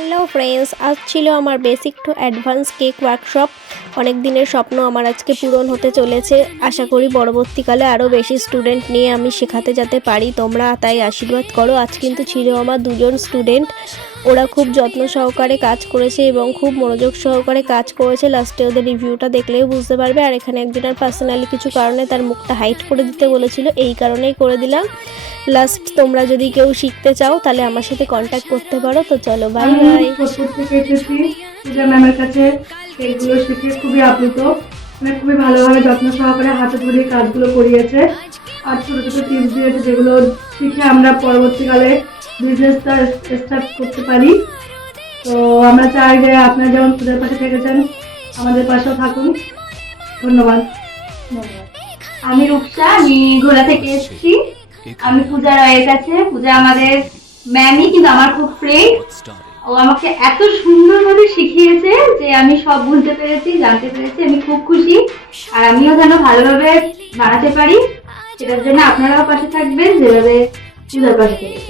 Hello friends, আজ ছিল আমার basic to advance cake workshop. অনেক দিনের স্বপ্ন আমার আজকে পূরণ হতে চলেছে। আশা করি পরবর্তীকালে আরও বেশি স্টুডেন্ট নিয়ে আমি শেখাতে যেতে পারি, তোমরা তাই আশীর্বাদ করো। আজ কিন্তু ছিল আমার দুজন স্টুডেন্ট, ওরা খুব যত্ন সহকারে কাজ করেছে এবং খুব মনোযোগ সহকারে কাজ করেছে। লাস্টে ওদের রিভিউটা দেখলেও বুঝতে পারবে। আর এখানে একজনের পার্সোনালি কিছু কারণে তার মুখটা হাইড করে দিতে বলেছিল, এই কারণেই করে দিলাম। লাস্ট তোমরা যদি কেউ শিখতে চাও তাহলে আমার সাথে কন্ট্যাক্ট করতে পারো। তো চলো, বাই বাই। থেকে এসেছি পূজা ম্যামের কাছে, এগুলো শিখে খুবই আপ্লুত। মানে খুবই ভালোভাবে যত্ন সহকারে হাতে ধরে কাজগুলো করিয়েছে আর ছোট ছোট টিপস দিয়েছে, যেগুলো শিখে আমরা পরবর্তীকালে বিজনেসটা স্টার্ট করতে পারি। তো আমরা চাই যে আপনারা যেমন পূজার পাশে থেকেছেন, আমাদের পাশেও থাকুন। ধন্যবাদ। আমি রূপসা, আমি ঘোড়া থেকে এসেছি। আমি পূজা রায়ের কাছে। পূজা আমাদের ম্যামই, কিন্তু আমার খুব ফ্রেন্ড। ও আমাকে এত সুন্দরভাবে শিখিয়েছে যে আমি সব বুঝতে পেরেছি, জানতে পেরেছি। আমি খুব খুশি, আর আমিও যেন ভালোভাবে বানাতে পারি, সেটার জন্য আপনারাও পাশে থাকবেন যেভাবে পূজার পাশে থেকে।